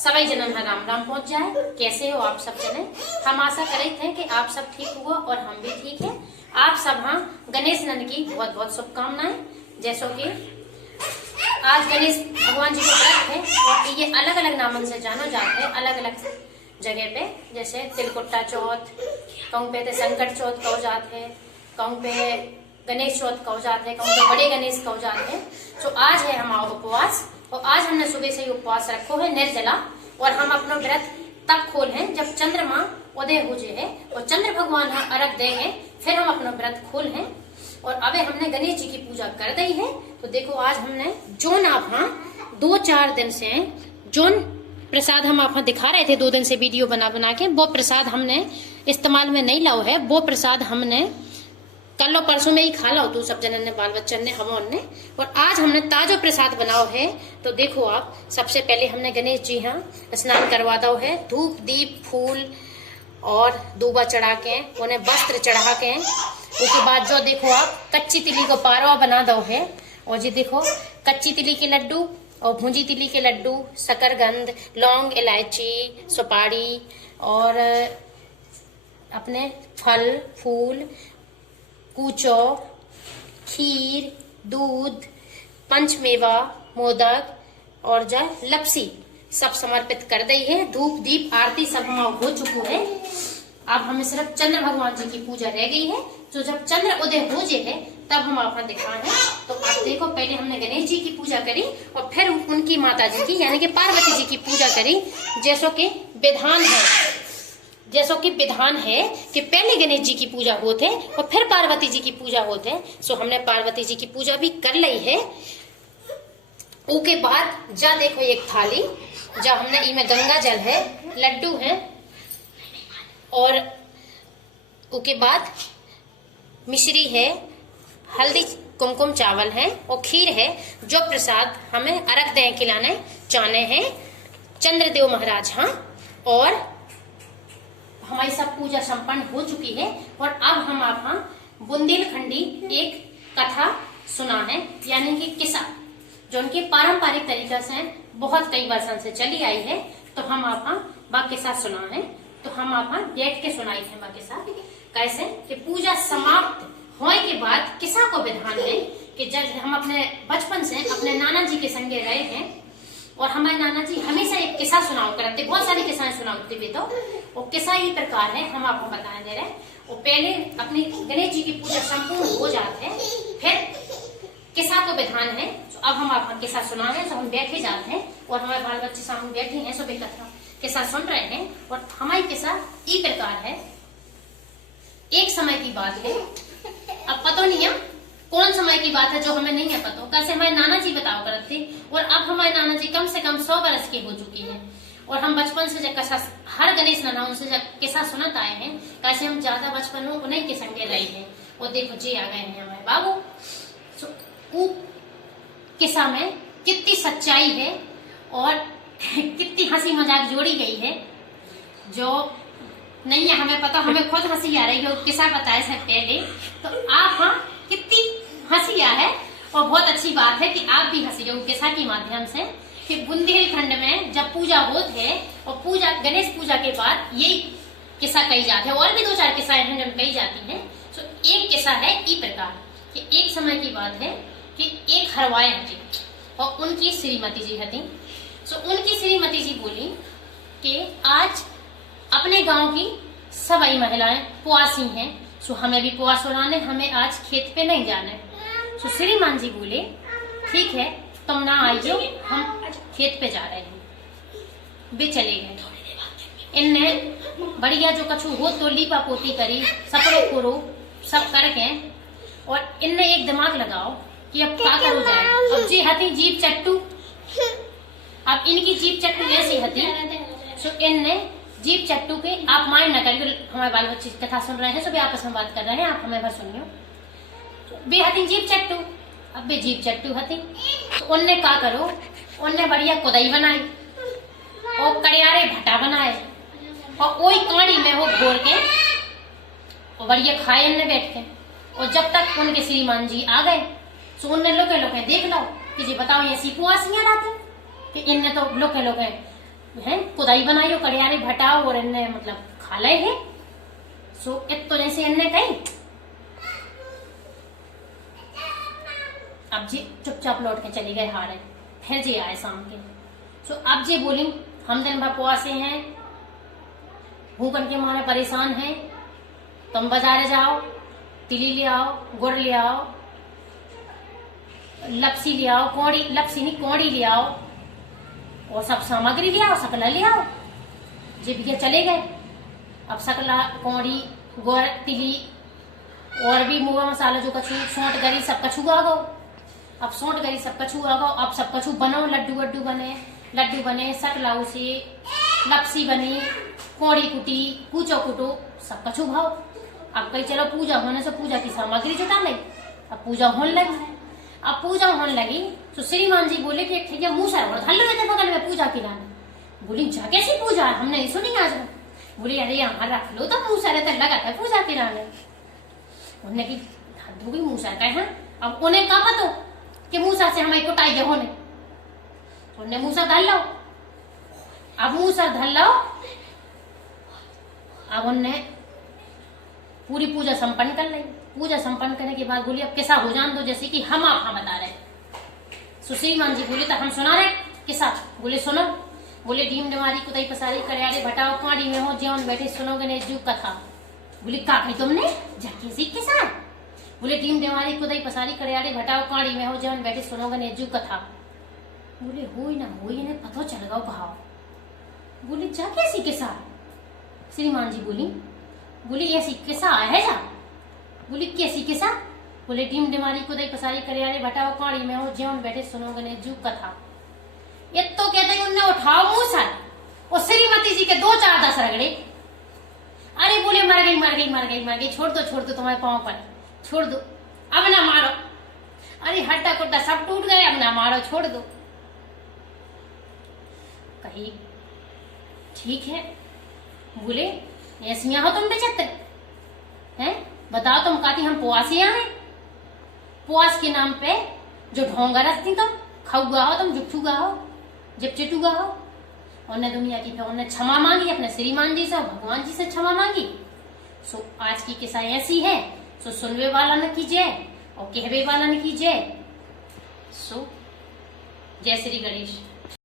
सभी जनन का राम राम पहुंच जाए। कैसे हो आप सब जने? हम आशा कर रहे थे कि आप सब ठीक हुआ और हम भी ठीक है। आप सब हाँ गणेश नंद की बहुत बहुत शुभकामनाएं। जैसो कि आज गणेश भगवान जी का व्रत है और ये अलग अलग नामों से जाना जाता है अलग अलग जगह पे। जैसे तिलकुट्टा चौथ, कहूँ पे संकट चौथ कहो जाते हैं, कहूँ पे गणेश चौथ कहो जाते हैं, कहूँ पे बड़े गणेश कहो जाते हैं। तो आज है हमारा उपवास और आज हमने सुबह से ही उपवास रखो है निर्जला। और हम अपना व्रत तब खोल हैं जब चंद्रमा उदय हो जाए और चंद्र भगवान हम अर्घ देंगे, फिर हम अपना व्रत खोल हैं। और अबे हमने गणेश जी की पूजा कर दी है। तो देखो आज हमने जोन आप 2-4 दिन से जोन प्रसाद हम आप दिखा रहे थे 2 दिन से वीडियो बना बना के, वो प्रसाद हमने इस्तेमाल में नहीं लाओ है। वो प्रसाद हमने कल और परसों में ही खा लो तू सब जनन ने, बाल बच्चन ने, हम ने। और आज हमने ताजो प्रसाद बनाओ है। तो देखो आप, सबसे पहले हमने गणेश जी स्नान करवा दो है, धूप दीप फूल और दूबा चढ़ा के उन्हें वस्त्र चढ़ा के। उसके बाद जो देखो आप कच्ची तिली को पारवा बना दो है। और जी देखो कच्ची तिली के लड्डू और भूंजी तिली के लड्डू, शकरगंध, लौंग, इलायची, सुपारी और अपने फल फूल, कूचो, खीर, दूध, पंचमेवा, मोदक और जा लपसी सब समर्पित कर दी है। धूप दीप आरती सब हमारा हो चुका है। अब हमें सिर्फ चंद्र भगवान जी की पूजा रह गई है। तो जब चंद्र उदय हो जाए तब हम आपको दिखाए हैं। तो आप देखो पहले हमने गणेश जी की पूजा करी और फिर उनकी माता जी की यानी कि पार्वती जी की पूजा करी। जैसो कि विधान है कि पहले गणेश जी की पूजा होते और फिर पार्वती जी की पूजा होते। सो हमने पार्वती जी की पूजा भी कर ली है। उसके बाद जा देखो एक थाली जा हमने इनमें गंगा जल है, लड्डू है और उसके बाद मिश्री है, हल्दी कुमकुम चावल है और खीर है। जो प्रसाद हमें अर्घ दें खिलाने चाहने हैं चंद्रदेव महाराज। और हमारी सब पूजा संपन्न हो चुकी है। और अब हम आप बुंदेलखंडी एक कथा सुना है यानी कि किस्सा, जो उनके पारंपरिक तरीका से बहुत कई वर्षों से चली आई है। तो हम आप बाकी साथ सुना है। तो हम आप बैठ के सुनाई है बाकी साथ कैसे कि पूजा समाप्त होने के बाद किस्सा को विधान है कि जब हम अपने बचपन से अपने नाना जी के संगे रहे हैं और हमारे नाना जी हमेशा एक किस्सा सुनाओ करते, बहुत सारी किस्साएं सुनाते भी। तो वो किस्सा ही प्रकार है हम आपको बताने दे रहे हैं। और पहले अपनी गणेश जी की पूजा संपूर्ण हो जाते है, फिर किस्सा को विधान है। तो अब हम आपका किस्सा सुना है। तो हम बैठे जाते हैं और हमारे बाल बच्चे सामने बैठे हैं, सभी कथा किस्सा सुन रहे हैं। और हमारी किस्सा इस प्रकार है। एक समय की बात है, अब पता नहीं है कौन समय की बात है जो हमें नहीं है पता, कैसे हमारे नाना जी बताओ करते। और अब हमारे नाना जी कम से कम 100 वर्ष की हो चुकी है। और हम बचपन से जब किस्सा हर गणेश नाना उनसे जब किस्सा सुनत आए हैं, कैसे हम ज्यादा बचपन में उन्हीं के संगे रहे हैं। और देखो जी आ गए हैं हमारे बाबू। वो किस्सा में कितनी सच्चाई है और कितनी हंसी मजाक जोड़ी गई है जो नहीं है हमें पता, हमें खुद हंसी आ रही है। किस्सा बताए से पहले तो आप कितनी हंसी आ है और बहुत अच्छी बात है कि आप भी हंसी हो किस्सा के माध्यम से कि बुंदेलखंड में जब पूजा होती है और पूजा गणेश पूजा के बाद यही किस्सा कही जाते हैं। और भी 2-4 किस्साएं हैं जो कही जाती हैं। तो एक किस्सा है इस प्रकार कि एक समय की बात है कि एक हरवाए हटी और उनकी श्रीमती जी हती। तो उनकी श्रीमती जी बोली कि आज अपने गांव की सभी महिलाएं पुआसी हैं, सो हमें भी पुआस उड़ाने, हमें आज खेत पे नहीं जाना है। सो श्रीमान जी बोले ठीक है तुम ना आइयो, हम खेत पे जा रहे हैं। वे चले गए। इनने बढ़िया जो कछु हो तो लीपा पोती करी, सपड़ो पुरो सब करके। और इनने एक दिमाग लगाओ कि अब क्या करो जाए। अब जी हती जीप चट्टू, अब इनकी जीप चट्टू ऐसी हती। सो इनने जीप चट्टू के आप माइंड न करिए, हमारे बाल बच्चे कथा सुन रहे हैं, सभी आपस में बात कर रहे हैं, आप हमें भर सुनियो। वे हती जीप चट्टू, अब वे जीप चट्टू हती। तो उनने क्या करो, उनने बढ़िया कुदाई बनाई और कड़ियारे भट्टा बनाए और वही काड़ी में वो घोर के और बढ़िया खाए इनने बैठ के। और जब तक उनके श्रीमान जी आ गए तो उनने लोके लोके देख लो कि जी बताओ ये सी पुआसियां लाती कि इनने तो लोके लोके है खुदाई बनाई कड़ियारे भटाओ और इनने मतलब खा ले है। सो इत तो जैसे इनने कही अब जी चुपचाप लौट के चली गए हारे। फिर जी आए शाम के। सो अब जी बोली हम दिन भर पुआसे हैं, भूखन के मारे परेशान हैं, तुम बाजारे जाओ, तिली ले आओ, गुड़ ले आओ, लपसी ले आओ, कौड़ी लपसी नहीं कौड़ी ले आओ और सब सामग्री ले आओ, सकला ले आओ। जी भैया चले गए। अब सकला कौड़ी गुड़ तिली और भी मुआ मसाला जो कछू सौंठ गरी सब कछू आ गो। अब सौंठ गरी सब कछू आ गो। अब सब कछू बनो, लड्डू वड्डू बने, सकला उसे लपसी बनी, कौड़ी कुटी, पूचो कुटो, सब कछू भाव। अब कहीं चलो पूजा होने से पूजा की सामग्री जुटा ले। अब पूजा होने लगी। अब पूजा होने लगी तो श्रीमान जी बोले कि ठीक है मूसा और धल लेते बगल में पूजा की लाने। बोली जा कैसी पूजा है, हमने नहीं सुनी आज। बोली अरे यहाँ रख लो तो मूसा रहता लगा था पूजा की लाने। उन्होंने की हद भी मूसा का है। अब उन्हें कहा पतो कि मूसा से हमारी कुटाई है होने। उन्हें मूसा धल लो। अब मूसा धल लो। अब उन्हें पूरी पूजा संपन्न कर ली। पूजा संपन्न करने के बाद बोली अब किसा हो जान दो जैसे कि हम आप बता रहे। सुश्रीमान जी बोले तो हम सुना रहे किसा। बोले सुनो। बोले डीम डमारी कुदाई पसारी कड़ियारे भटाओ काड़ी में हो जीवन बैठे सुनोगे ने जू कथा। बोले का कही तुमने जाके सीख किसा। बोले डीम डमारी कुदाई पसारी कड़ियारे भटाओ काड़ी में हो जीवन बैठे सुनोगे ने जू कथा। बोले हो ना हो इन्हें पतो चल गो भाव। बोले जा कैसी किसा। श्रीमान जी बोली ऐसी किसा है जा। बोली कैसी किसा। बोले टीम डिमारी कुदाई पसारी करियारे भटाओ काड़ी में हो जीवन बैठे सुनोगे ने जू कथा। ये तो कहते हैं उन्हें उठाओ मूसा और श्रीमती जी के 2-4 10 रगड़े। अरे बोले मर गई छोड़ दो तुम्हारे पाँव पर छोड़ दो अब ना मारो। अरे हड्डा कुड्डा सब टूट गए अब ना मारो छोड़ दो। कही ठीक है। बोले ऐसिया हो तुम बेचते हैं, बताओ तुम कहती हम पुआसिया हैं। पुआस के नाम पे जो ढोंगा रखती तुम खाऊगा हो तुम जुठूगा हो जब चिटूगा हो। उन्हें दुनिया की फिर उन्हें क्षमा मांगी अपने श्रीमान जी से और भगवान जी से क्षमा मांगी। सो आज की किस्सा ऐसी है। सो सुनवे वाला न कीजिए और कहवे वाला न कीजिए। सो जय श्री गणेश।